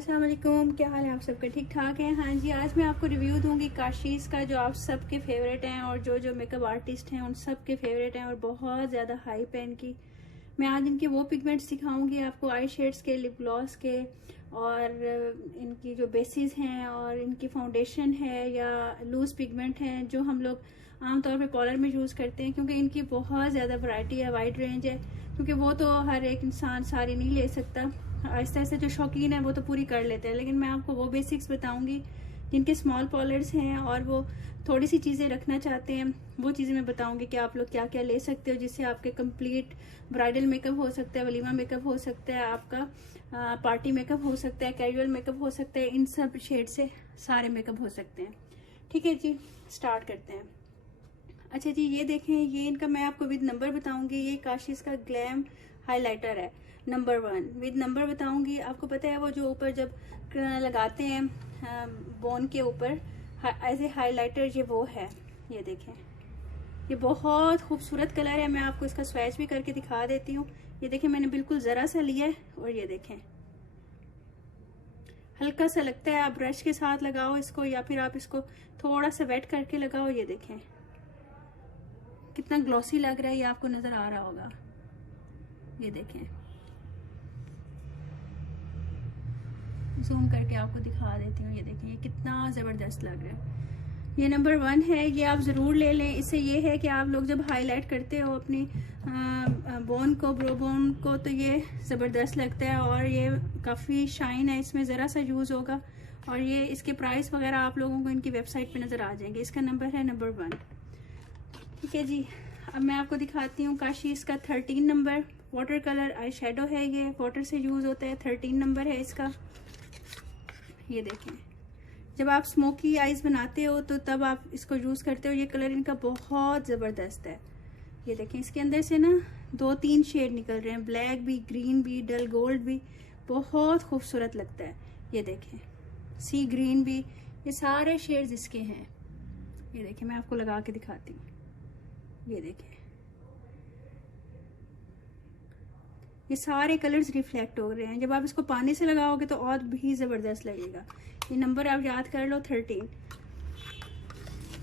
अस्सलाम वालेकुम, क्या हाल है आप सबका? ठीक ठाक है? हाँ जी, आज मैं आपको रिव्यू दूंगी काशीज़ का, जो आप सबके फेवरेट हैं और जो जो मेकअप आर्टिस्ट हैं उन सब के फेवरेट हैं और बहुत ज़्यादा हाइप है इनकी। मैं आज इनके वो पिगमेंट्स दिखाऊंगी आपको, आई शेड्स के, लिप ग्लॉस के, और इनकी जो बेसिस हैं और इनकी फाउंडेशन है या लूज़ पिगमेंट हैं जो हम लोग आमतौर पे पार्लर में यूज़ करते हैं, क्योंकि इनकी बहुत ज़्यादा वैरायटी है, वाइड रेंज है, क्योंकि वो तो हर एक इंसान सारी नहीं ले सकता। आहिस्ता आहिस्ता जो शौकीन है वो तो पूरी कर लेते हैं, लेकिन मैं आपको वो बेसिक्स बताऊंगी जिनके स्मॉल पार्लर्स हैं और वो थोड़ी सी चीज़ें रखना चाहते हैं। वो चीज़ें मैं बताऊंगी कि आप लोग क्या क्या ले सकते हो जिससे आपके कंप्लीट ब्राइडल मेकअप हो सकता है, वलीमा मेकअप हो सकता है, आपका पार्टी मेकअप हो सकता है, कैजुअल मेकअप हो सकता है। इन सब शेड से सारे मेकअप हो सकते हैं। ठीक है जी, स्टार्ट करते हैं। अच्छा जी, ये देखें, ये इनका मैं आपको विद नंबर बताऊंगी। ये काशीज़ का ग्लैम हाइलाइटर है, नंबर 1, विद नंबर बताऊंगी। आपको पता है वो जो ऊपर जब लगाते हैं बोन के ऊपर एज ए हाइलाइटर, ये वो है। ये देखें, ये बहुत खूबसूरत कलर है। मैं आपको इसका स्वैच भी करके दिखा देती हूँ। ये देखें, मैंने बिल्कुल ज़रा सा लिया है और ये देखें हल्का सा लगता है। आप ब्रश के साथ लगाओ इसको या फिर आप इसको थोड़ा सा वेट करके लगाओ। ये देखें कितना ग्लॉसी लग रहा है, ये आपको नजर आ रहा होगा। ये देखें, जूम करके आपको दिखा देती हूँ। ये देखें, ये कितना ज़बरदस्त लग रहा है। ये नंबर 1 है, ये आप ज़रूर ले लें। इससे ये है कि आप लोग जब हाईलाइट करते हो अपनी बोन को, ब्रो बोन को, तो ये ज़बरदस्त लगता है और ये काफ़ी शाइन है, इसमें ज़रा सा यूज़ होगा। और ये इसके प्राइस वगैरह आप लोगों को इनकी वेबसाइट पे नज़र आ जाएंगे। इसका नंबर है नंबर 1। ठीक है जी, अब मैं आपको दिखाती हूँ काशीज़ का 13 number water colour eye shadow है। ये वाटर से यूज़ होता है, 13 नंबर है इसका। ये देखें, जब आप स्मोकी आइज बनाते हो तो तब आप इसको यूज़ करते हो। ये कलर इनका बहुत ज़बरदस्त है। ये देखें, इसके अंदर से ना 2-3 शेड निकल रहे हैं, ब्लैक भी, ग्रीन भी, डल गोल्ड भी, बहुत खूबसूरत लगता है। ये देखें, सी ग्रीन भी, ये सारे शेड्स इसके हैं। ये देखें, मैं आपको लगा के दिखाती हूँ। ये देखें, ये सारे कलर्स रिफ्लेक्ट हो रहे हैं। जब आप इसको पानी से लगाओगे तो और भी ज़बरदस्त लगेगा। ये नंबर आप याद कर लो, 13।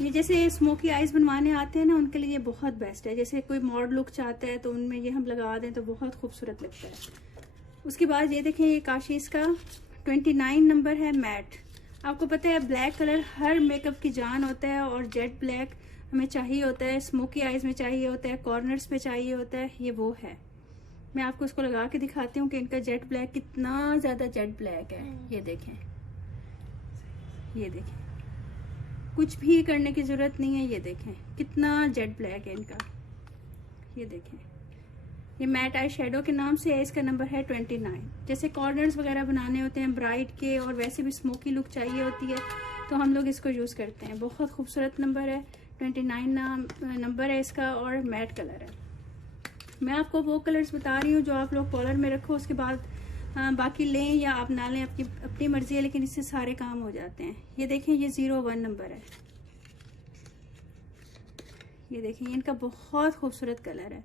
ये जैसे स्मोकी आइज बनवाने आते हैं ना, उनके लिए ये बहुत बेस्ट है। जैसे कोई मॉड लुक चाहता है तो उनमें ये हम लगा दें तो बहुत खूबसूरत लगता है। उसके बाद ये देखें, ये काशीज़ का 29 नंबर है, मैट। आपको पता है ब्लैक कलर हर मेकअप की जान होता है और जेट ब्लैक हमें चाहिए होता है, स्मोकी आइज में चाहिए होता है, कॉर्नर्स पे चाहिए होता है। ये वो है। मैं आपको इसको लगा के दिखाती हूँ कि इनका जेट ब्लैक कितना ज़्यादा जेट ब्लैक है। ये देखें, ये देखें, कुछ भी करने की ज़रूरत नहीं है। ये देखें कितना जेट ब्लैक है इनका। ये देखें, ये मैट आई शेडो के नाम से है, इसका नंबर है 29। जैसे कॉर्नर्स वगैरह बनाने होते हैं ब्राइट के और वैसे भी स्मोकी लुक चाहिए होती है तो हम लोग इसको यूज़ करते हैं। बहुत खूबसूरत नंबर है, 29 नंबर है इसका और मैट कलर है। मैं आपको वो कलर्स बता रही हूँ जो आप लोग पार्लर में रखो, उसके बाद बाकी लें या आप ना लें, आपकी अपनी मर्जी है, लेकिन इससे सारे काम हो जाते हैं। ये देखें, ये 01 नंबर है। ये देखें, ये इनका बहुत खूबसूरत कलर है,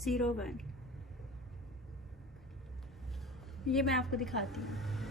01। ये मैं आपको दिखाती हूँ।